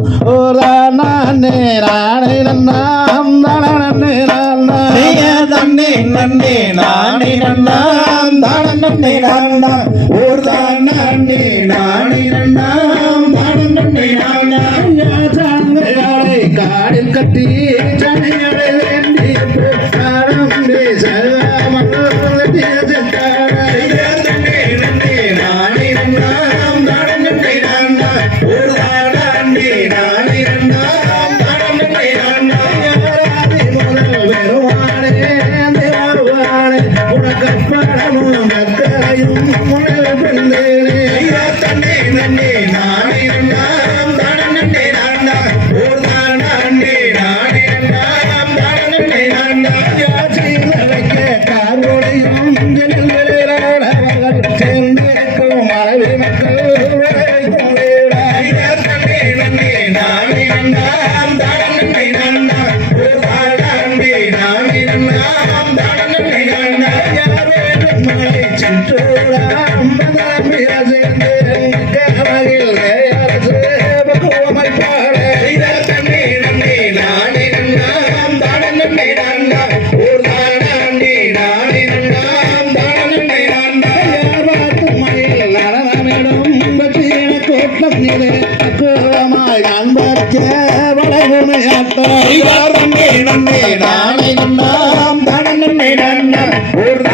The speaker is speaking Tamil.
நானே நானே நானே நானா நன்னி தான நன்னி தான் நன்னி. நாணி நன்னாம் தான நன்னி சாங்கையாளை காடில் கட்டி உனக்கப்படமும் கத்தரையும் முனல் பெண்டேனே நீய தண்ணி நன்னி நாணி நன்னாம் தான நன்னி நான்தான் ஊர். தான் நன்னி நாணி நன்னாம் தான நன்னி நான்தான் மாநிலரே வந்து விளையாட்டம் இது வளர